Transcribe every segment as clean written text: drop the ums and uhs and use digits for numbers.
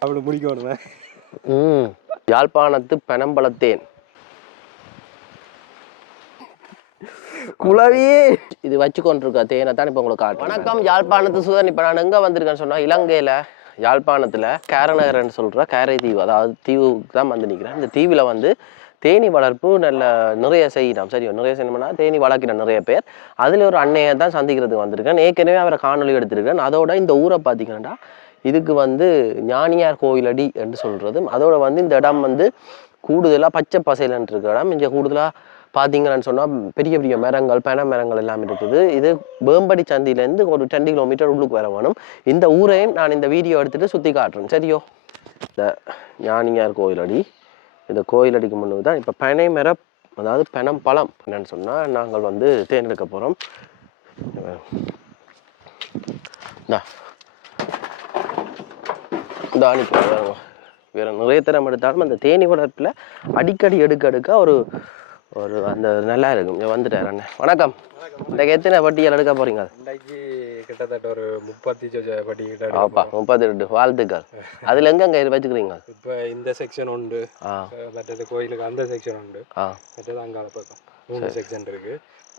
அப்படி முடிக்கணுமே. யாழ்ப்பாணத்து பெனம்பலத்தேன் குளவியே இது வச்சு கொண்டிருக்க தேனை தான் இப்போ உங்களுக்கு காட்டு. வணக்கம் யாழ்ப்பாணத்து சுதன். இப்போ நான் எங்கே வந்திருக்கேன்னு சொன்னால் இலங்கையில் யாழ்ப்பாணத்தில் கேரநகரன்னு சொல்கிற கேரை தீவு, அதாவது தீவுக்கு தான் வந்து நிற்கிறேன். இந்த தீவில் வந்து தேனி வளர்ப்பு நிறைய செய்யணும். சரியோ, நிறைய செய்யணும்னா தேனி வளர்க்கிற நிறைய பேர். அதில் ஒரு அன்னையை தான் சந்திக்கிறதுக்கு வந்திருக்கேன். ஏற்கனவே அவரை காணொலி எடுத்திருக்கேன். அதோட இந்த ஊரை பார்த்தீங்கன்னா இதுக்கு வந்து ஞானியார் கோயிலடி என்று சொல்கிறது. அதோட வந்து இந்த இடம் வந்து கூடுதலாக பச்சை பசைலன்ட்டு இருக்கிற இடம். இங்கே கூடுதலாக பார்த்தீங்கன்னு சொன்னால் பெரிய பெரிய மரங்கள், பனை மரங்கள் எல்லாம் இருக்குது. இது வேம்படி சந்தியிலேருந்து ஒரு 10 கிலோமீட்டர் உள்ளுக்கு வர வேணும். இந்த ஊரையும் நான் இந்த வீடியோ எடுத்துகிட்டு சுற்றி காட்டுறேன். சரியோ, இந்த ஞானியார் கோயிலடி. இந்த கோயிலடிக்கு முன்னுக்கு தான் இப்போ பனை மரம், அதாவது பனம் பழம் என்னன்னு சொன்னால் நாங்கள் வந்து தேர்ந்தெடுக்க போகிறோம். வேறு நிறைய தரம் எடுத்தாலும் அந்த தேனி வளர்ப்பில் அடிக்கடி எடுக்க ஒரு அந்த நல்லா இருக்கும். இங்கே வந்துட்டார் அண்ணன். வணக்கம். இன்றைக்கு எத்தனை பட்டியல் எடுக்க போறீங்க? இன்றைக்கு கிட்டத்தட்ட ஒரு 30 பட்டி கிட்ட. ஆப்பா, 32. வாழ்த்துக்கள். அதில் எங்கெங்க வச்சுக்கிறீங்க? இப்போ இந்த செக்ஷன் உண்டு, மற்றது கோயிலுக்கு அந்த செக்ஷன் உண்டு, மற்றது அங்கால பக்கம் 3 செக்ஷன் இருக்கு.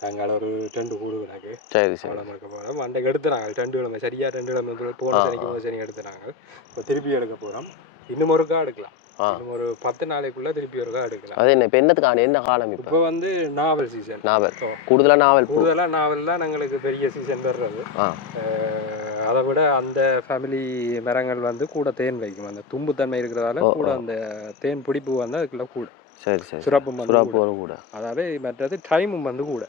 அங்கால ஒரு 2 கூடு கிடக்கு. சரி சரி. இருக்க போகிறோம். அன்றைக்கு எடுத்துறாங்க 2 கிழமை, சரியா 2 கிழமை போன சனிக்கு சனி எடுத்துறாங்க. இப்போ திருப்பி எடுக்க போகிறோம். இன்னும் ஒருக்கா எடுக்கலாம். ஒரு 10 நாளைக்குள்ள திருப்பி ஒருக்கா எடுக்கலாம். அது என்ன பெண்ணத்துக்கான என்ன காலம்? இப்போ வந்து நாவல் சீசன். நாவல் கூடுதலாக நாவல் தான் எங்களுக்கு பெரிய சீசன் வர்றது. அதை விட அந்த ஃபேமிலி மரங்கள் வந்து கூட தேன் வைக்கும். அந்த தும்பு தன்மை இருக்கிறதால கூட அந்த தேன் பிடிப்பு வந்து அதுக்குள்ள கூட. சரி சரி. சுரப்பு கூட. அதாவது மற்றது டைமும் வந்து கூட.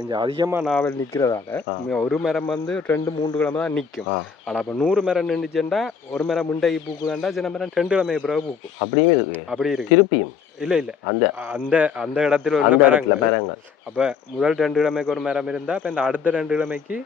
இங்கே அதிகமாக நாவல் நிற்கிறதால ஒரு மரம் வந்து 2-3 கிழமை தான் நிற்கும். ஆனால் இப்போ 100 மரம் நின்றுச்சுண்டா ஒரு மரம் முண்டைக்கு பூக்குதாண்டா, சின்ன மரம் 2 கிழமை பிறகு பூக்கும். அப்படியே இருக்கு. அப்படி இருக்கு. திருப்பியும் இல்லை அந்த அந்த அந்த இடத்துல உள்ள மரங்கள். அப்போ முதல் 2 கிழமைக்கு ஒரு மரம் இருந்தால் இப்போ இந்த அடுத்த 2 கிழமைக்கு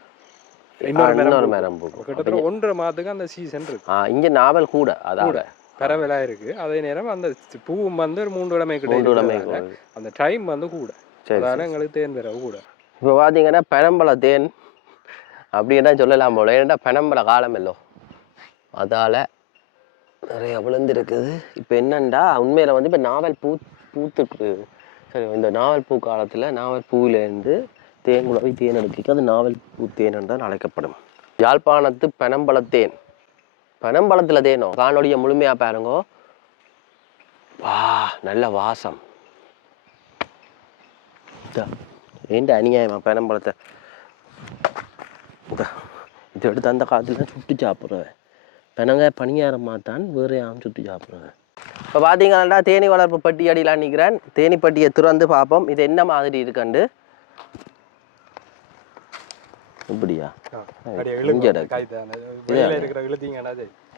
இன்னொரு மரம் பூக்கும். கிட்டத்தட்ட 1.5 மாதத்துக்கு அந்த சீசன் இருக்கு. இங்கே நாவல் கூட அதாவது பரவலா இருக்கு. அதே நேரம் அந்த பூவும் வந்து ஒரு 3 கிழமை கிட்ட அந்த டைம் வந்து கூட. அதனால எங்களுக்கு தேன் பெறவு கூட. இப்போ பார்த்தீங்கன்னா பெனம்பல தேன் அப்படின்னா சொல்லலாம் போல. ஏன்னா பெனம்பல காலம் இல்லோ, அதால் நிறைய விழுந்துருக்குது. இப்போ என்னண்டா உண்மையில் வந்து இப்போ நாவல் பூத்துருக்கு. சரி, இந்த நாவல் பூ காலத்தில் நாவல் பூவிலேருந்து தேன் உழவை தேன் எடுக்க அது நாவல் பூ தேன் என்றால் அழைக்கப்படும். யாழ்ப்பாணத்து பெனம்பலத்தேன். பெனம்பலத்தில் தேனோ காணொலியை முழுமையாக பாருங்கோ. வா, நல்ல வாசம். ஏன்டா அநியாயமா பெனம்பலத்தை இது எடுத்து அந்த காலத்துல சுட்டு சாப்பிட்றேன். பெனங்க பணியாரமாக தான் வேறு யாரும் சுட்டு சாப்பிட்றேன். இப்போ பார்த்தீங்கன்னா தேனி வளர்ப்பு பட்டி அடியெலாம் நிற்கிறேன். தேனி பட்டியை திறந்து பார்ப்போம். இது என்ன மாதிரி இருக்குண்டு. இப்படியா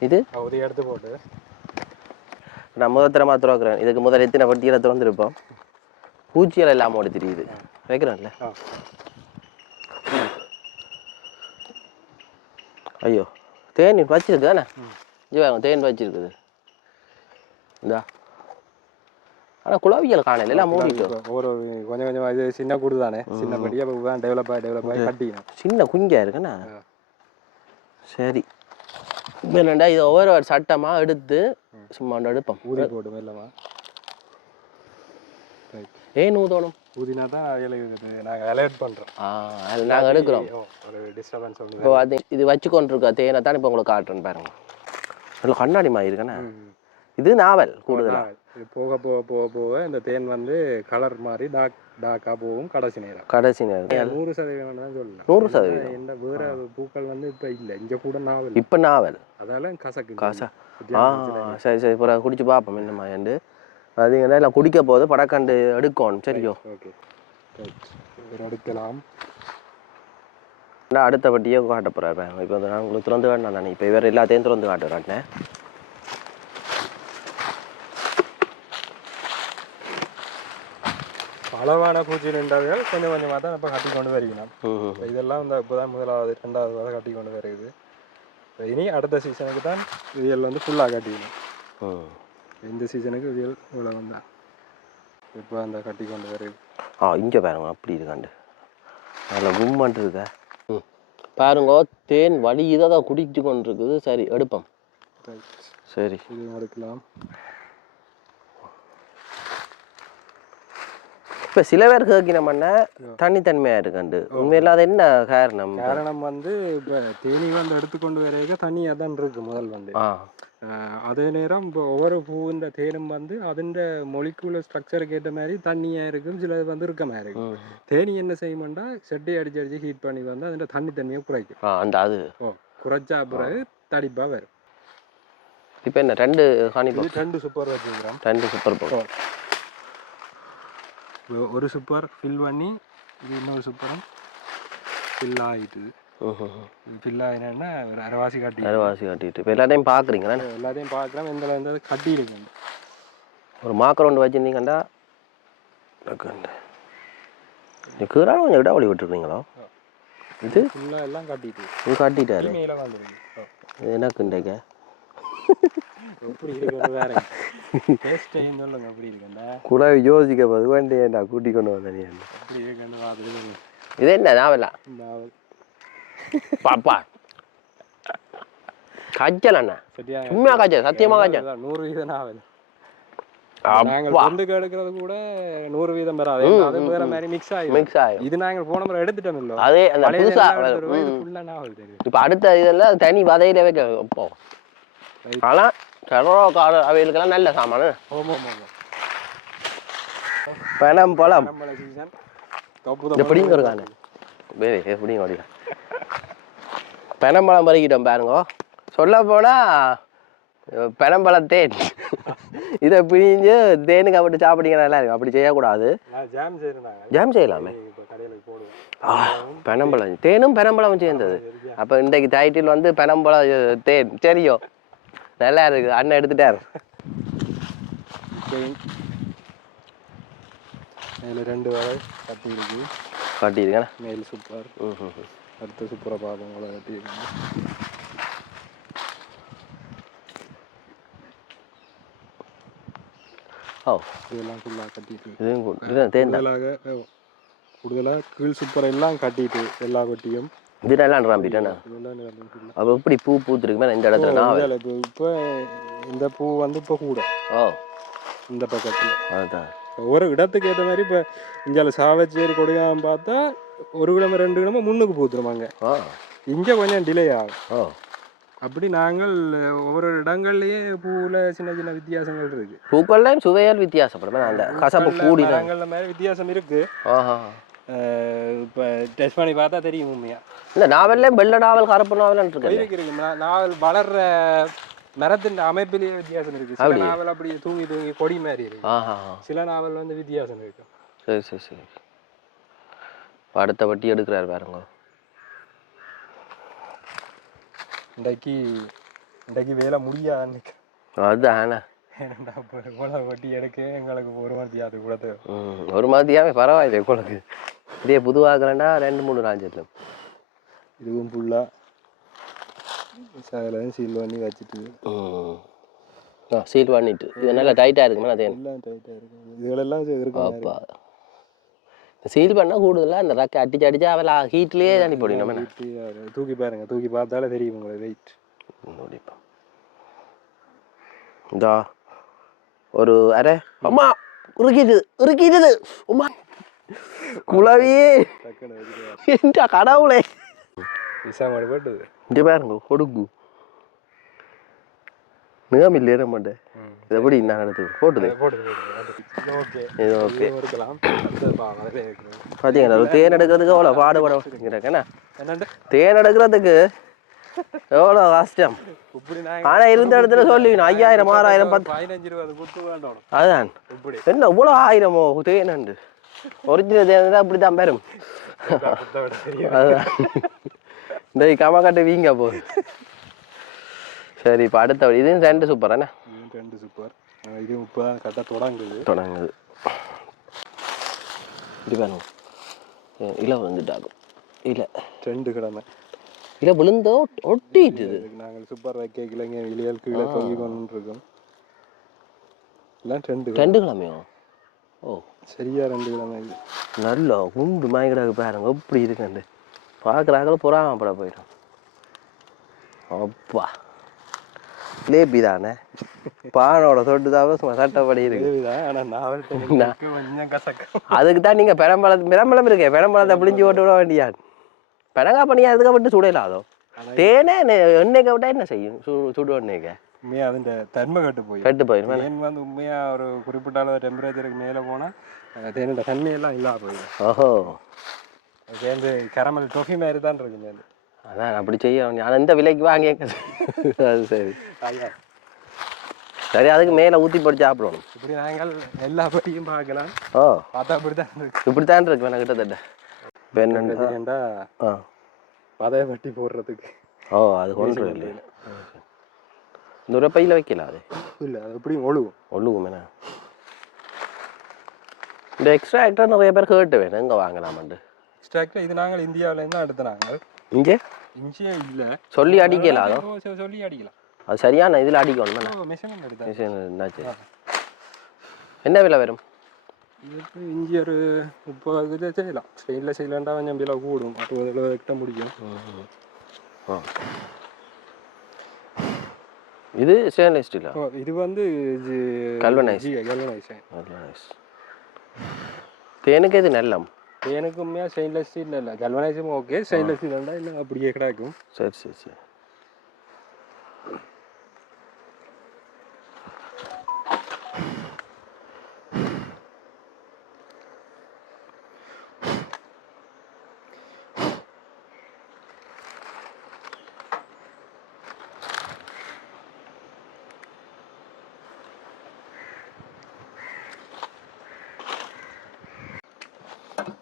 இது எடுத்து போட்டு நான் முதத்திரமா திறக்கிறேன். இதுக்கு முதல் எத்தனை பட்டியலை திறந்துருப்போம். பூச்சியல் இல்லாமல் ஓடி தெரியுது வைக்கிறேன்ல. ஐயோ, தேன் வச்சிருக்கு தானே. தேன் வச்சிருக்குது. இந்தா ஆனால் குழவியல் காணல எல்லாம் மூடிட்டு ஒரு கொஞ்சம் கொஞ்சம் இது சின்ன கூடு தானே. சின்ன படியாக டெவலப் ஆகி கட்டிக்கணும். சின்ன குஞ்சா இருக்குண்ணா. சரி, இப்போ என்னண்டா இது ஒவ்வொரு சட்டமாக எடுத்து சும்மா எடுப்போம். ஊதி போட்டு இல்லைம்மா. ஏன் ஊதணும்? ஊதினா தான் நாங்கள் அலர்ட் பண்ணுறோம். நாங்கள் எடுக்கிறோம். ஒரு டிஸ்டர்பன்ஸ். இப்போ அது இது வச்சு கொண்டிருக்க தேனை தான் இப்போ உங்களுக்கு காட்டுறேன்னு பாருங்க. நல்ல கண்ணாடி மாதிரி இருக்குண்ணா. இது நாவல் கூடுதலாக. இது போக போக போக போக இந்த தேன் வந்து கலர் மாதிரி டார்க்காக போகும். கடைசி நேரம் 100% தான் சொல்லலாம். 100% இந்த வேற பூக்கள் வந்து இப்போ இல்லை. இங்கே கூட நாவல். இப்போ நாவல் அதால கசக்கு. சரி சரி. இப்போ குடிச்சு பார்ப்போம் என்னம்மா என்று. பார்த்தீங்கன்னா எல்லாம் குடிக்க போது படக்கண்டு எடுக்கணும். சரியோ, ஓகே, எடுக்கலாம். அடுத்த வட்டியே காட்ட போகிறேன். இப்போ நான் உங்களுக்கு திறந்து வேண்டாம் தானே. இப்போ இவர் எல்லாத்தையும் திறந்து காட்டுறாட்டேன். அளவான பூச்சி நின்றார்கள் கொஞ்சம் கொஞ்சமாக தான் இப்போ கட்டி கொண்டு வருகிறோம். இதெல்லாம் இந்த இப்போ தான் 1வது 2வது கட்டி கொண்டு வருகிறது. இனி அடுத்த சீசனுக்கு தான் வியல் வந்து ஃபுல்லாக கட்டிக்கணும். இந்த சீசனுக்கு வியல் இவ்வளோ வந்தான். இப்போ அந்த கட்டி கொண்டு வருது. இங்கே பாருங்க அப்படி இருக்காண்டு அதில் கும்மன்ட்டு இருக்க பாருங்க. தேன் வழி இதை தான் குடிச்சு கொண்டு இருக்குது. சரி எடுப்போம். சரி இது எடுக்கலாம். இப்போ சில பேர் கேட்கின பண்ண தனித்தன்மையாக இருக்குண்டு. உண்மையில அது என்ன காரணம்? காரணம் வந்து இப்போ தேனி வந்து எடுத்துக்கொண்டு வரைக்க தனியாக தான் இருக்கு முதல் வந்து. அதே நேரம் இப்போ ஒவ்வொரு பூவின் தேனும் வந்து அதுன்ற மொலிக்குலர் ஸ்ட்ரக்சருக்கு ஏற்ற மாதிரி தண்ணியாக இருக்கும், சில வந்து இருக்க மாதிரி இருக்கும். தேனி என்ன செய்யணும்னா செட்டை அடிச்சு ஹீட் பண்ணி வந்து அதில் தண்ணியை குறைக்கும். அந்த அது குறைச்சா பிறகு தடிப்பாக வரும். இப்போ என்ன 2 ஹானி பாக்ஸ், 2 சூப்பர் வச்சுக்கிறோம். 2 சூப்பர் பாக்ஸ். ஒரு சூப்பர் ஃபில் பண்ணி இது இன்னொரு சூப்பரும் ஃபில் ஆகிட்டு. ஃபில் ஆகினா ஒரு அரைவாசி காட்டிட்டு இப்போ எல்லாத்தையும் பார்க்குறீங்களா? எல்லாத்தையும் பார்க்குறோம். எந்த கட்டி இருக்கு. ஒரு மாக்கரவுண்டு வச்சுருந்தீங்கண்டா கீழே கொஞ்சம் விட வழி விட்டுருக்கீங்களா? இது ஃபுல்லாக எல்லாம் கட்டிட்டு இது காட்டிட்டாரு. மேலே வந்துருக்கு. இது எனக்கு இன்றைக்க எப்படி இருக்கிறது வேற டேஸ்ட்டையும் சொல்லுங்க. அப்படி இருக்குண்டா கூட யோசிக்க போது வேண்டியேண்டா கூட்டி கொண்டு வந்தேன். அப்படி இருக்குன்னு பார்த்துட்டு இது என்ன நாவலா? பாப்பா காய்ச்சல் அண்ணா, சும்மா காய்ச்சல், சத்தியமா காய்ச்சல். 100% நாவல். நாங்கள் பொந்துக்கு எடுக்கிறது கூட 100% வராது. அது வேற மாதிரி மிக்ஸ் ஆகும். இது நாங்கள் போன முறை எடுத்துட்டோம். இல்லை அதே அந்த புதுசா நாவல் தெரியும். இப்போ அடுத்த இதெல்லாம் தனி வதையில வைக்க இப்போ ஆனால் அவைகளுக்கெல்லாம் நல்ல சாமான. பணம் பழம் எப்படிங்க இருக்கானு வேறு எப்படிங்க ஓடிக்க பெனம்பழம் பறிக்கிட்டோம் பாருங்க. சொல்ல போனா பெனம்பழம் தேன் இதை பிழிஞ்சு தேனுக்கு அப்படி சாப்பிட்டீங்க நல்லா இருக்கும். அப்படி செய்யக்கூடாது. ஜாம் செய்யலாமே. பெனம்பழம் தேனும் பெனம்பழம் சேர்ந்தது. அப்போ இன்றைக்கு டைட்டில் வந்து பெனம்பழம் தேன். சரியோ நல்லா இருக்குது. அண்ணன் எடுத்துட்டாரு. மேலே 2 வரை கட்டியிருக்கேன். மேல் சூப்பர். அடுத்த சூப்பரை பார்ப்போம். உங்களை கட்டியிருக்காங்க. இதெல்லாம் ஃபுல்லாக கட்டிட்டு கூடுதலாக கீழ் சூப்பர் எல்லாம் கட்டிட்டு எல்லா கொட்டியும் இதெல்லாம் நிரம்பிட்டேண்ணா. அப்போ எப்படி பூ பூத்துருக்குமே இந்த இடத்துல? நான் இப்போ இந்த பூ வந்து இப்போ கூட இந்த பக்கத்தில் அதுதான் ஒரு இடத்துக்கு ஏற்ற மாதிரி. இப்போ இங்கே சாவச்சேரி கொடுக்காம பார்த்தா 1 கிழமை 2 கிழமை முன்னுக்கு பூத்துருவாங்க. இங்கே கொஞ்சம் டிலே ஆகும். அப்படி நாங்கள் ஒவ்வொரு இடங்கள்லயே பூவில் சின்ன சின்ன வித்தியாசங்கள் இருக்கு. பூக்கள்லையும் சுவையால் வித்தியாசப்படும். அந்த கசப்பு கூடி மாதிரி வித்தியாசம் இருக்கு. இப்போ டெஸ்ட் பண்ணி பார்த்தா தெரியும் உண்மையா. இந்த நாவல்ல வெள்ளை நாவல் கருப்பு நாவல் இருக்கு. நாவல் வளர்ற மரத்தின் அமைப்பிலேயே வித்தியாசம் இருக்கு. சில நாவல் அப்படி தூங்கி தூங்கி கொடி மாதிரி இருக்கு. சில நாவல் வந்து வித்தியாசம் இருக்கு. சரி சரி சரி. அடுத்த வட்டி எடுக்கிறாரு பாருங்க. இன்றைக்கு வேலை முடியாது. அதுதான் வட்டி எடுக்க எங்களுக்கு 1 மதியாது கூட. 1 மதியாவே பரவாயில்லை. உங்களுக்கு இதே புதுவாக்கலண்டா 2-3 ராஞ்சிடல. இதுவும் ஃபுல்லாக சகலையும் சீல் பண்ணி வச்சுட்டு சீல் பண்ணிட்டு இது நல்லா டைட்டாக இருக்குமா? அதே எல்லாம் டைட்டாக இருக்கும். இதுகளெல்லாம் இருக்கும். சீல் பண்ணால் கூடுதலாக அந்த ரக்கை அடிச்சு அவளை ஹீட்லேயே தண்ணி போடணும். தூக்கி பாருங்க. தூக்கி பார்த்தாலே தெரியும் உங்களுக்கு வெயிட். இதா ஒரு அரை அம்மா உருக்கிடுது உமா குழவியே என்ற கடவுளே. இங்கே பாருங்க கொடுக்கு மிகமில்லை ஏற மாட்டேன். இது எப்படி நான் எடுத்து போட்டுது. இது ஓகே பார்த்தீங்களா? தேன் எடுக்கிறதுக்கு எவ்வளோ பாடுபட. தேன் எடுக்கிறதுக்கு எவ்வளோ கஷ்டம். ஆனா இருந்த இடத்துல சொல்லுவீங்க 5000 6000 15 20 அதுதான் என்ன இவ்வளோ 1000 தேனண்டு. ஒரிஜினல் தேன் அப்படித்தான் பெறும். அதுதான் இந்த கமக்கட்டு வீங்க போகுது. சரி இப்போ அடுத்த இதுவும் 2 சூப்பர் அண்ணா. 2 சூப்பர். இது 30 கட்ட தொடங்குது. இப்படி பாருங்க. இல்லை வந்துட்டாகும். இல்லை 2 கிழமை இல்லை விழுந்தோ ஒட்டிட்டு. நாங்கள் சூப்பர் வைக்க கிழங்க இலையால் கீழே தொங்கி கொண்டு இருக்கோம். எல்லாம் 2 கிழமையோ? ஓ சரியா 2 கிழமை. நல்லா குண்டு மாய்கடாக்கு பாருங்க எப்படி இருக்குண்டு. பார்க்குறாங்களோ பொறாமப்பட போயிடும். அப்பா லேபி தானே பானோட தொட்டு தான் சட்டப்படி இருக்கு. அதுக்கு தான் நீங்கள் பெரம்பலம் இருக்கே, பெரம்பலத்தை பிழிஞ்சு போட்டு விட வேண்டியாது. பெனங்கா பண்ணியா அதுக்கு விட்டு சுடையிலாதோ தேனே எண்ணெய்க்கு விட்டா என்ன செய்யும்? சுடு எண்ணெய்க்கு உண்மையாக அது தன்மை கெட்டு போயிடும். தேன் வந்து உண்மையாக ஒரு குறிப்பிட்ட அளவு டெம்பரேச்சருக்கு மேலே போனால் தேனோட தன்மையெல்லாம் இல்லாமல் போயிடும். ஓஹோ, அது வந்து கரமல் டொஃபி மாதிரி தான் இருக்குங்க. அதான் அப்படி செய்ய ஆனால் இந்த விலைக்கு வாங்கி அது சரி சரி, அதுக்கு மேலே ஊற்றி போட்டு சாப்பிடணும். இப்படி நாங்கள் எல்லா பட்டியும் பார்க்கலாம். ஓ, பார்த்தா அப்படித்தான் இருக்கு. இப்படித்தான் இருக்கு வேணா கிட்டத்தட்ட. இப்போ என்னண்டா பதைய பட்டி போடுறதுக்கு. ஓ, அது கொண்டு இல்லை இந்த ஒரு பையில் வைக்கலாம். அது இல்லை, அது எப்படி ஒழுகும் என்ன இந்த எக்ஸ்ட்ரா ஆக்டர் நிறைய பேர் கேட்டு வேணும் எங்கே வாங்கலாமாண்டு. எக்ஸ்ட்ரா ஆக்டர் இது நாங்கள் இந்தியாவிலேருந்து தான் எடுத்துனாங்க. இங்கே இல்லை சொல்லி அடிக்கலாம். சொல்லி அடிக்கலாம். அது சரியான இதில் அடிக்கணும். என்னாச்சு என்ன விலை வரும்? இதுக்கு இஞ்சி ஒரு 30 செய்யலாம். ஸ்டெயினில் செய்யலாண்டா கொஞ்சம் விலை கூடும். 60 கிட்ட முடியும். இது ஸ்டெயின்லெஸ் ஸ்டீலா? இது வந்து கல்வனைஸ். தேனுக்கு இது நல்லம். தேனுக்கு உண்மையாக ஸ்டெயின்லெஸ் ஸ்டீல் இல்லை, கல்வனைஸும் ஓகே. ஸ்டெயின்லெஸ் ஸ்டீல்ண்டா இல்லை அப்படியே கிடைக்கும். சரி சரி சரி.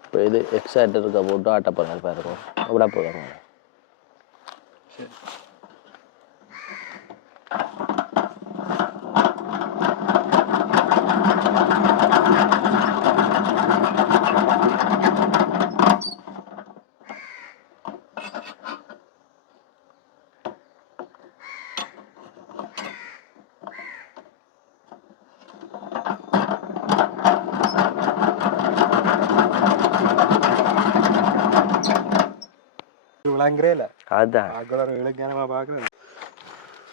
இப்போ இது எக்ஸாக்ட் இருக்க போட்டு ஆட்ட போகிறாரு பாருங்க. அப்படியே போகிறாங்க. சரி, அதான் இலக்கியமாக பார்க்குறேன்.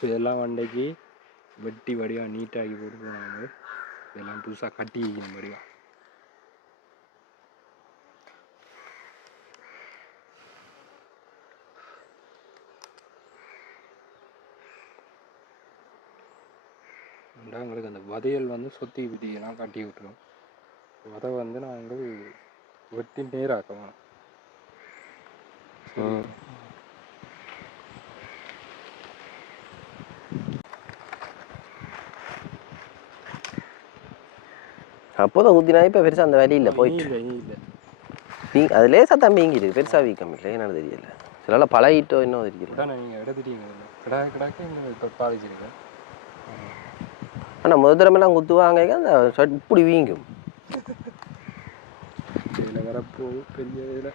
இதெல்லாம் வண்டைக்கு வெட்டி வடிவா நீட்டாகி போட்டு போனாங்க. இதெல்லாம் புதுசாக கட்டி வைக்கணும் வடிவா. எங்களுக்கு அந்த வதையல் வந்து சொத்தி விட்டியெல்லாம் கட்டி விட்டுரும். வதை வந்து நாங்கள் வெட்டி நேராக்குவோம். அப்போதான் ஊற்றினா இப்போ பெருசாக அந்த வேலையில் போயிட்டு அது லேசாக தான் வீங்கிருக்கு. பெருசாக வீக்கம் இல்லை, என்னன்னு தெரியல. சில பழகிட்டோ இன்னும் தெரியல. நீங்கள் எடுத்துட்டீங்க. ஆனால் முதல் தடமெல்லாம் குத்துவாங்க அந்த ஷர்ட் இப்படி வீங்கும். இதில் வரப்போ பெரிய இதில்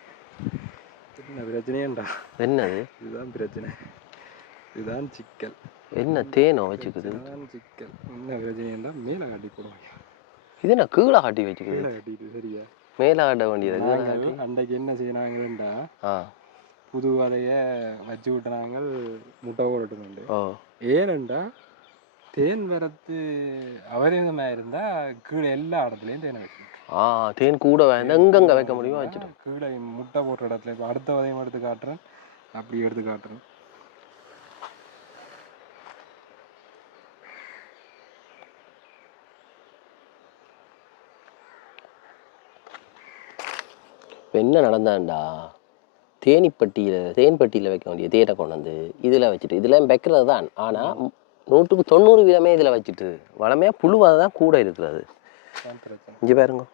என்ன பிரச்சனையேண்டா? என்னது? இதுதான் பிரச்சனை, இதுதான் சிக்கல். என்ன தேனோ வச்சுக்குது? இதுதான் சிக்கல். என்ன பிரச்சனையேண்டா? மேலே காட்டி போடுவாங்க. இது என்ன கீழே காட்டி வச்சுக்குது? மேலே காட்டிட்டு சரியா மேலே காட்ட வேண்டியது. அன்றைக்கு என்ன செய்யறாங்கண்டா, புது வலைய வச்சு விட்டுனாங்க, முட்டை போட்டுண்டு. ஏனண்டா தேன் வரத்து அவரிதமாக இருந்தால் கீழே எல்லா இடத்துலையும் தேனை வைக்கணும். தேன் கூட வேண்டாம், எங்கெங்கே வைக்க முடியுமோ வச்சுட்டு கீழே முட்டை போடுற இடத்துல. இப்போ அடுத்த வதையும் எடுத்து காட்டுறேன், அப்படி எடுத்து காட்டுறேன். இப்போ என்ன நடந்தாண்டா, தேன்பட்டியில் வைக்க வேண்டிய தேனை கொண்டு வந்து இதில் வச்சுட்டு, இதெல்லாம் வைக்கிறது தான். ஆனால் 100க்கு 90 வீதமே இதில் வச்சுட்டு வளமையாக புழுவாக தான் கூட இருக்கிறது. இங்கே பாருங்க.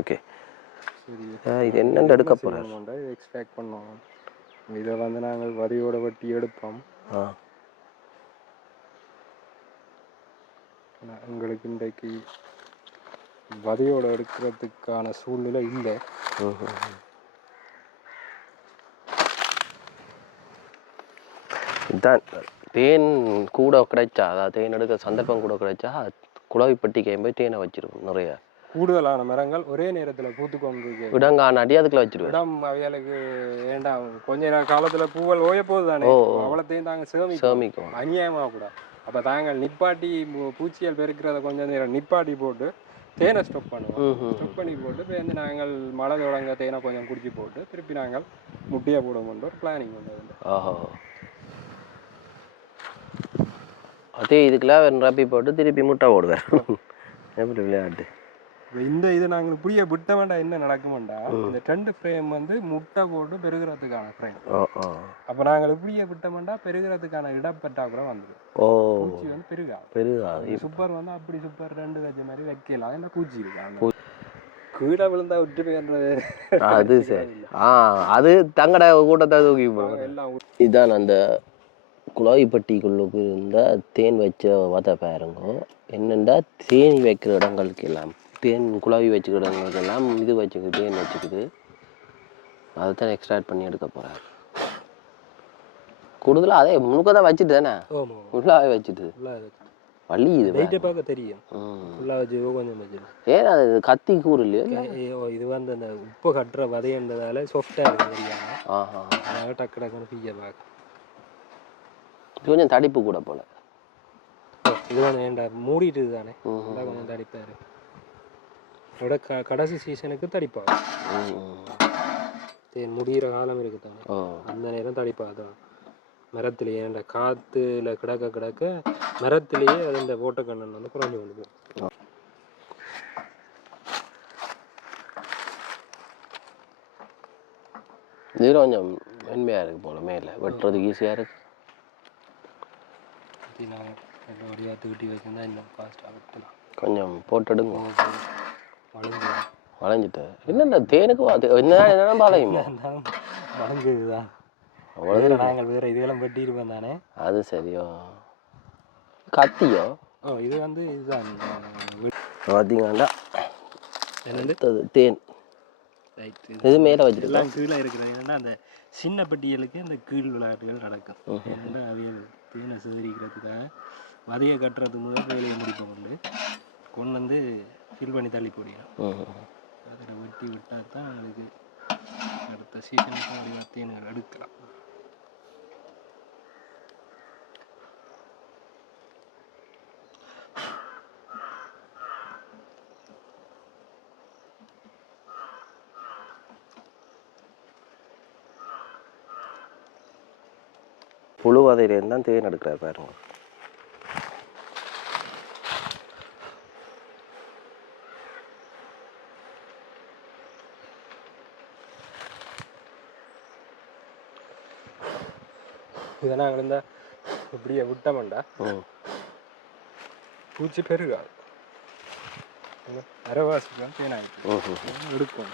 ஓகே, இது என்னென்னு எடுக்க போகிறோம். எக்ஸ்ட்ராக்ட் பண்ணோம். இதை வந்து நாங்கள் வரியோட வெட்டி எடுப்போம். எங்களுக்கு இன்றைக்கு வதையோட எடுக்கிறதுக்கான சூழ்நிலை இல்லை. இதுதான் தேன் கூட கிடைச்சா, அதாவது தேன் எடுக்க சந்தர்ப்பம் கூட கிடைச்சா குழாய்ப்பட்டிக்கு போய் தேனை வச்சிருக்கும் நிறைய. கூடுதலான மரங்கள் ஒரே நேரத்தில் பூத்து கொண்டு இடங்கானாட்டி அதுக்குள்ள வச்சிருவோம். இடம் அவைகளுக்கு வேண்டாம் கொஞ்ச நேர காலத்தில் பூவல் ஓய போகுது தானே, அவ்வளோத்தையும் தாங்க சேமிக்கும் அநியாயமாக கூட. அப்போ தாங்கள் நிப்பாட்டி பூச்சியல் பெருக்கிறத கொஞ்சம் நேரம் நிப்பாட்டி போட்டு தேனை ஸ்டாப் பண்ணுவோம். ஸ்டாப் பண்ணி போட்டு இப்போ வந்து நாங்கள் மழை தொடங்க தேனை கொஞ்சம் குடிச்சு போட்டு திருப்பி நாங்கள் முட்டையை போடுவோம்ன்ற ஒரு பிளானிங் வந்தது. அதே இதுக்கெல்லாம் ரப்பி போட்டு திருப்பி முட்டை போடுவேன். எப்படி விளையாட்டு இந்த இது நாங்கள் புரிய விட்ட வேண்டாம். என்ன நடக்குமெண்டா, இந்த 2 ஃப்ரேம் வந்து முட்டை போட்டு பெருகிறதுக்கான ஃப்ரேம். அப்போ நாங்கள் இப்படியே விட்ட வேண்டாம், பெருகிறதுக்கான இடப்பட்டாக்குறம் வந்தது. பூச்சி வந்து பெருகாது. சூப்பர் வந்து அப்படி சூப்பர் 2 வச்ச மாதிரி வைக்கலாம். என்ன பூச்சி இருக்காங்க கீழே விழுந்தா விட்டு போயிடுறது. அது சரி. அது தங்கட கூட்டத்தை தூக்கி எல்லாம். இதுதான் அந்த குழாய்பட்டிக்குள்ளுக்கு இருந்தால் தேன் வச்ச வதை பாருங்க. என்னென்னா தேனி வைக்கிற இடங்களுக்கு எல்லாம் தேன் குழாய் வச்சுக்கிற இடங்களுக்கெல்லாம் இது வச்சுக்குது, தேன் வச்சுக்குது. அதை தான் எக்ஸ்ட்ராக்ட் பண்ணி எடுக்க போகிறார். கூடுதலாக அதே முழுக்க தான் வச்சுட்டு தானே ஃபுல்லாகவே வச்சுட்டு வள்ளி இது வெயிட்டை பார்க்க தெரியும். ஃபுல்லாக வச்சு கொஞ்சம் வச்சு ஏன் அது கத்தி கூறு இல்லையோ. இது வந்து அந்த உப்பு கட்டுற வதைன்றதால சாஃப்டாக இருக்கு தெரியாமல். அதனால டக்கு டக்குன்னு பீய பார்க்க கொஞ்சம் தடிப்பு கூட போல. இது வந்து ஏன்டா மூடிட்டு தானே கொஞ்சம் தடிப்பாக இருக்கு. அதோட கடைசி சீசனுக்கு தடிப்பாகும். தேன் முடிகிற காலம் இருக்கு தானே, அந்த நேரம் தடிப்பாக மரத்திலேயே ஏன்டா காற்றுல கிடக்க கிடக்க மரத்திலேயே அது இந்த ஓட்டக்கண்ணன் வந்து குறைஞ்சி கொண்டு போகும். இது கொஞ்சம் மென்மையாக இருக்கு போல, மேலே வெட்டுறதுக்கு ஈஸியாக இருக்கு. தூட்டி வச்சுருந்தா இன்னும் ஃபாஸ்ட்டாக வெட்டலாம். கொஞ்சம் போட்டுடுங்க. வளைஞ்சிட்டு என்னென்ன தேனுக்கு என்ன பாளையும் வளைஞ்சுதான். நாங்கள் வேற இதுகளும் வெட்டி இருப்போம் தானே. அது சரியோ கத்தியோ. இது வந்து இதுதான் பார்த்தீங்கன்னா என்னது தேன். இது மேலே வச்சுருக்கலாம். கீழே இருக்கிறது என்னன்னா அந்த சின்ன பெட்டிகளுக்கு அந்த கீழ் விளையாட்டுகள் நடக்கும். என்னென்னா அவியல் தேனை சேகரிக்கிறதுக்காக வதையை கட்டுறதுக்கு முதல் வேலையை முடிப்போம் கொண்டு வந்து ஃபில் பண்ணி தள்ளி போடியும். அதில் வெட்டி விட்டால் தான் அதுக்கு அடுத்த சீசனுக்கு தேனை எடுக்கலாம். புழுவதையிலேருந்து தான் தேன் எடுக்கிறார் பாருங்க. இதெல்லாம் இருந்தா இப்படியே விட்டோம்டா பூச்சி பெருகாது. அரைவாசி தான் தேனாயிட்டு எடுக்கும்.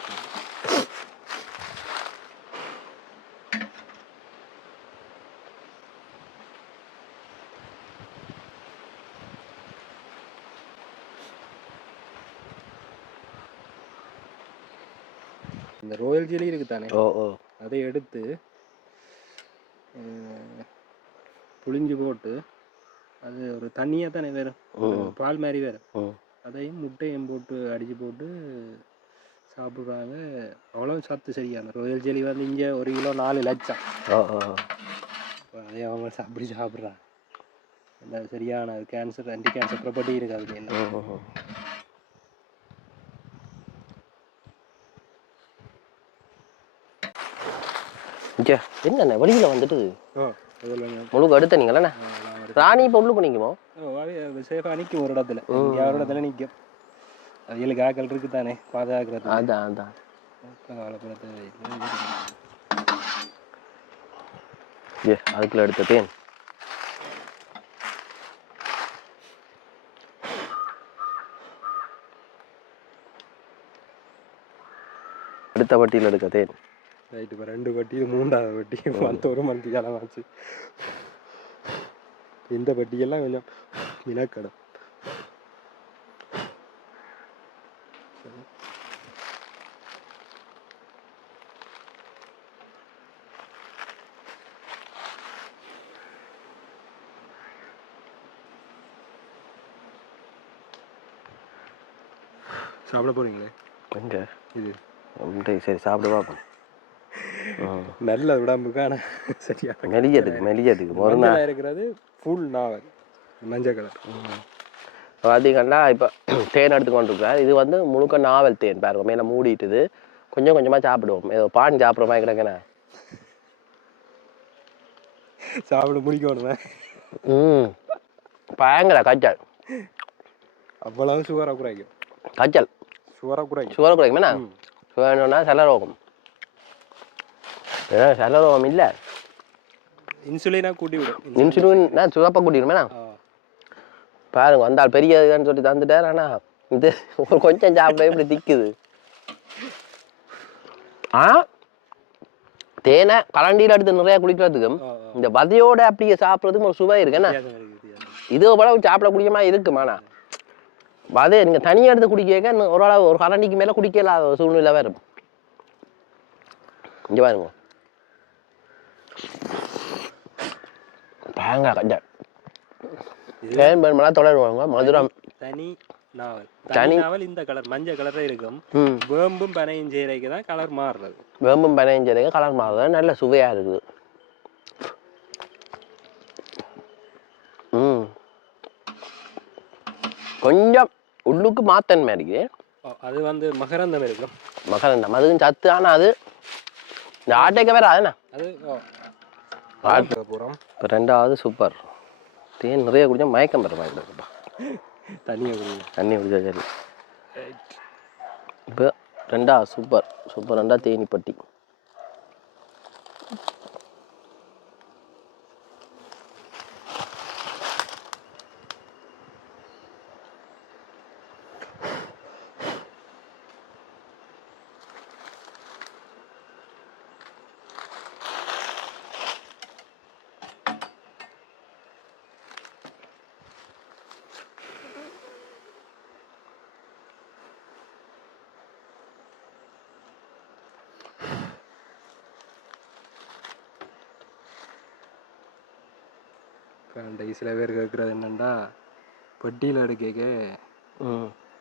இந்த ரோயல் ஜெலி இருக்கு தானே, அதை எடுத்து புளிஞ்சு போட்டு அது ஒரு தண்ணியாக தானே வேறு பால் மாதிரி வேறு, அதையும் முட்டையும் போட்டு அடித்து போட்டு சாப்பிட்றாங்க. அவ்வளோ சத்து சரியான ரோயல் ஜெலி வந்து இங்கே 1 கிலோ 4 லட்சம். இப்போ அதே அவங்க அப்படி சாப்பிட்றாங்க. அந்த சரியான கேன்சர் ஆன்டி கேன்சர் ப்ராப்பர்ட்டி இருக்குது அதுக்கு என்ன. என்னண்ணே வழியில் வந்துட்டு முழுக்க அடுத்த நீங்களண்ணே ராணி இப்போ உள்ளுக்கு நிற்குமோ சேஃபாக நிற்கும் ஒரு இடத்துல, ஒரு இடத்துல நிற்கும். அது 7 காக்கள் இருக்கு தானே பாதுகாக்கிறது. அதான் அதுக்குள்ள எடுத்த தேன் அடுத்த வட்டியில் எடுக்க தேன். ரைட்டு, இப்போ 2 வட்டி, இது 3வது வட்டி. வந்து 1 மந்த் காலம் ஆச்சு. இந்த வட்டியெல்லாம் கொஞ்சம் மினக்கடை. சாப்பிட போகிறீங்களே எங்கே இது சரி சாப்பிட பார்ப்போம். நல்ல உடம்புக்கு ஆனால் சரியா மெலியதுக்கு ஒரு நாள் இருக்கிறது ஃபுல் நாவல் மஞ்சள் கலர். பார்த்தீங்கன்னா இப்போ தேன் எடுத்து கொண்டிருக்கிறார். இது வந்து முழுக்க நாவல் தேன் பாருங்க, மேலே மூடிட்டுது. கொஞ்சம் கொஞ்சமாக சாப்பிடுவோம். ஏதோ பான் சாப்பிட்ற மாதிரி கிடக்குண்ணே. சாப்பிட முடிக்கணுமே. பயங்கர காய்ச்சல். அவ்வளவு சுகராக குறைக்கும். காய்ச்சல் சுகராக குறைக்குமேண்ணா. வேணும்னா சலரோகம். சலரோகம் இல்லை, இன்சுலினா கூட்டி விடும். இன்சுலின் சுகப்பா கூட்டிடுமேண்ணா. பாருங்க வந்தால் பெரிய இதுன்னு சொல்லி தந்துட்டார். ஆனால் இது கொஞ்சம் சாப்பிட இப்படி திக்குது. ஆனால் தேனை கலண்டியில் எடுத்து நிறையா குடிக்கிறதுக்கும் இந்த பதியோட அப்படியே சாப்பிட்றதுக்கும் ஒரு சுவை இருக்குண்ணா. இது போல சாப்பிட குடிக்கமா இருக்குமாண்ணா. அதே நீங்கள் தனியாக எடுத்து குடிக்க ஓரளவு ஒரு கரண்டிக்கு மேலே குடிக்கலாத சூழ்நிலை வரும். இங்கே பாருங்க பயங்கர கஞ்சா. தேன் பெருமெல்லாம் தொடருவாங்க. மதுரம் தனி நாவல். தனி நாவல் இந்த கலர் மஞ்சள் கலரே இருக்கும். வேம்பும் பனையும் சேரைக்கு தான் கலர் மாறுறது. வேம்பும் பனையும் சேரைக்கு கலர் மாறுறது நல்ல சுவையாக இருக்குது. கொஞ்சம் உள்ளுக்கு மாத்தன்மை இருக்கு. அது வந்து மகரந்தம் இருக்கும். மகரந்தம் அதுவும் சத்து. ஆனால் அது இந்த ஆட்டைக்கு வேற அதுண்ணா. அது போகிறோம். இப்போ ரெண்டாவது சூப்பர். தேன் நிறைய குடிச்சா மயக்கம் பெற மாதிரி இருக்குப்பா. தண்ணி குடிச்சா சரி. இப்போ ரெண்டாவது சூப்பர் ரெண்டாவது தேனிப்பட்டி. சில பேர் கேட்குறது என்னென்னா பெட்டியில் எடுக்க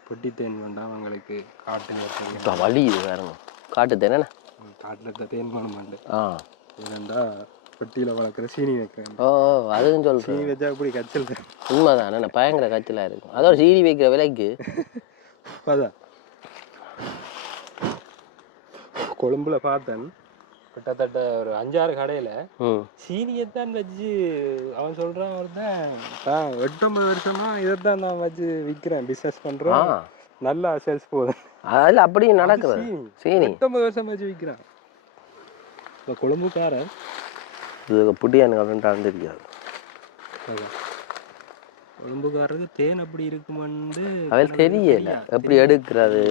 பெட்டி தேன் வேண்டாம் அவங்களுக்கு காட்டு வலி. இது வேறுங்க காட்டு தேன். காட்டில் தேன் வேணுமாண்டு. ஏனெண்டா பெட்டியில் வளர்க்குற சீனி வைக்கிறேன். அதுன்னு சொல்கிறேன். சீனி வச்சா அப்படி கச்சல் தான். உண்மைதான். என்ன பயங்கர கச்சலாக இருக்கும். அதோட சீனி வைக்கிற விலைக்கு அதான் கொழும்புல பார்த்தேன். கிட்டத்தட்ட ஒரு 5-6 கடையில் சீனியைத்தான் வச்சு அவன் சொல்கிறான். ஒருத்தன் 8-9 வருஷமா இதைத்தான் நான் வச்சு விற்கிறேன், பிஸ்னஸ் பண்ணுறேன், நல்லா சேல்ஸ் போகுது. அதில் அப்படி நடக்குது. சீனி 8-9 வருஷம் வச்சு விற்கிறான். இப்போ கொழும்புக்காரன் இது புட்டியானு அப்படின்ட்டு தெரியாது. கொழும்புக்காரருக்கு தேன் அப்படி இருக்குமெண்டு அதில் தெரியல எப்படி எடுக்கிறது.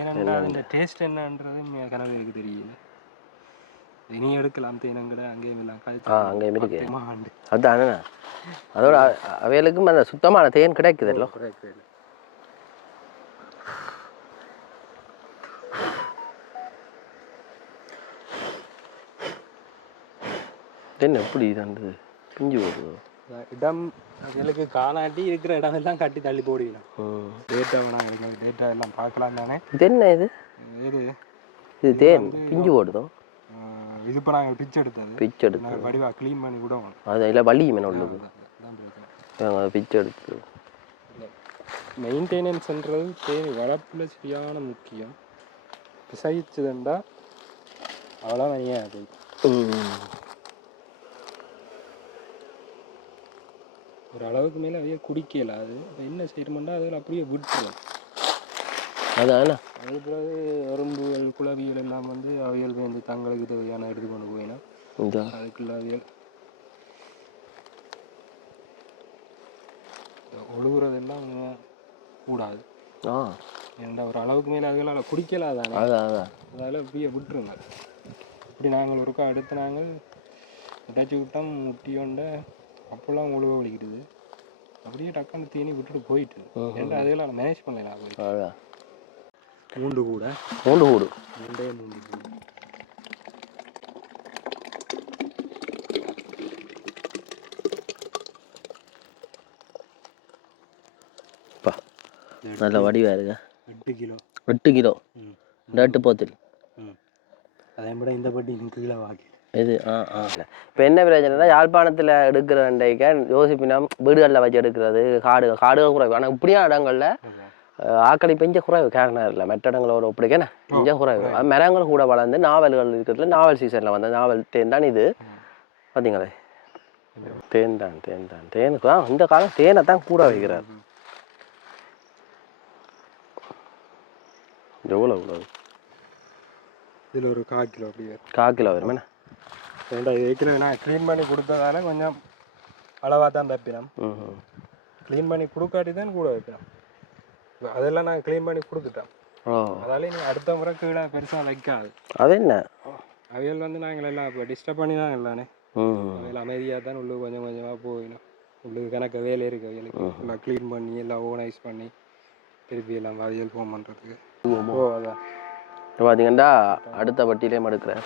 ஏன்னா அந்த டேஸ்ட் என்னன்றது கனவுக்கு தெரியல. இனி எடுக்கலாம் தேனங்கட அங்கேயும் அங்கேயும் இருக்கு. அதுதான் அதோட அவைகளுக்கும் அந்த சுத்தமான தேன் கிடைக்குதுல்ல. தேன் எப்படி இதாண்டது பிஞ்சு போடுது. இடம் அவங்களுக்கு காணாட்டி இருக்கிற இடம் எல்லாம் கட்டி தள்ளி போடுவிடும். டேட்டா வேணாம், டேட்டா எல்லாம் பார்க்கலாம் தானே. இது என்ன இது? இது தேன் பிஞ்சு போடுதோ. இது இப்போ நாங்கள் பிச்சு எடுத்தது வடிவா க்ளீன் பண்ணி கூட அது இல்லை வலி மீன் உள்ளது பிச்சு எடுத்து. மெயின்டெனன்ஸ்ன்றது தேனி வளர்ப்பில் சரியான முக்கியம். பிசைச்சுதுண்டா அவ்வளோ நிறைய அது ஒரு அளவுக்கு மேலே அவையே குடிக்கல. அது என்ன செய்யணும்னா அதில் அப்படியே விட்டுரும். அதான அது பிறகு எறும்புகள் குளவிகள் எல்லாம் வந்து அவையல் வந்து தங்களுக்கு தேவையான எடுத்து கொண்டு போயினா அதுக்குள்ள அவையல் ஒழுகுறதெல்லாம் கூடாது. ஏன்னா ஒரு அளவுக்கு மேலே அதுகளால் குடிக்கலாதானே. அதால் அப்படியே விட்டுருங்க. இப்படி நாங்கள் ஒருக்கா அடுத்து நாங்கள் உடைச்சி விட்டோம் முட்டியோண்ட அப்போல்லாம் ஒழுக வலிக்கிடுது. அப்படியே டக்கான தேனி விட்டுட்டு போயிட்டு ஏன்னா அதுகளால் மேனேஜ் பண்ணலாம். மூண்டு கூடு நல்ல வடிவா இருக்க. 8 கிலோ 8 கிலோ இந்த 8 போத்தில் அதை விட இந்த பட்டி கீழே வாங்கி இது இப்போ என்ன பிரச்சனைனா யாழ்ப்பாணத்தில் எடுக்கிற அண்டைக்க யோசிப்பினா வீடுகளில் வச்சு எடுக்கிறது காடுகள் குறைவு ஆனால் இப்படியான இடங்களில் ஆக்களி பெஞ்ச குறைவு கேரளா இல்லை மற்ற இடங்களோட ஒப்படைக்கண்ணே பெஞ்ச குறைவு மரங்கள் கூட வளர்ந்து நாவல்கள் இருக்கிறதுல நாவல் சீசனில் வந்து நாவல் தேன் தான் இது பார்த்தீங்களே தேன் தேனுக்கு இந்த காலம் தேனை தான் கூட வைக்கிறார் எவ்வளோ இதில் ஒரு 1/4 கிலோ அப்படி 1/4 கிலோ வருமாண்ணே ஏற்கனவே நான் க்ளீன் பண்ணி கொடுத்ததால கொஞ்சம் அளவாக தான் தப்பினோம் க்ளீன் பண்ணி கொடுக்காட்டி தான் கூட வைக்கிறோம் அதெல்லாம் நான் க்ளீன் பண்ணி கொடுத்துட்டேன் அதால நீங்கள் அடுத்த முறை கீழே பெருசாக வைக்காது அது என்ன அவைகள் வந்து நாங்கள் எல்லாம் இப்போ டிஸ்டர்ப் பண்ணி தான் இல்லானே அவைகள் அமைதியாக தான் உள்ளுக்கு கொஞ்சம் கொஞ்சமாக போயிடும் உள்ளுக்கு கணக்கு வேலை இருக்குது அவைகளுக்கு எல்லாம் க்ளீன் பண்ணி எல்லாம் ஆர்கனைஸ் பண்ணி திருப்பி எல்லாம் அவைகள் ஃபோன் பண்ணுறதுக்கு அதான் பார்த்தீங்கன்னா அடுத்த வட்டியிலே மடுக்கிறேன்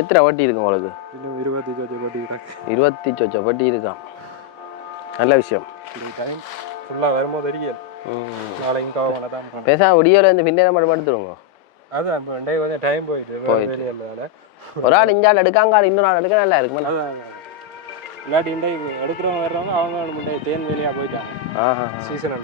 எத்தனை வட்டி இருக்கு உங்களுக்கு? 20 வட்டி இருக்கான். நல்ல விஷயம். ஃபுல்லாக வரும்போது தெரியாது. நாளைக்கு காவனை தான் பேசாம வீடியோவில் இந்த பின்னேற மட்டும் எடுத்துருங்க. அதான் இப்போ கொஞ்சம் டைம் போயிட்டு ஒரு ஆள் இஞ்சால் எடுக்காங்க, இன்னொரு ஆள் எடுக்க நல்லா இருக்குமா? இல்லாட்டி இண்டை எடுக்கிறவங்க வர்றவங்க அவங்க முன்னே தேன் வேலையாக போயிட்டாங்க சீசன்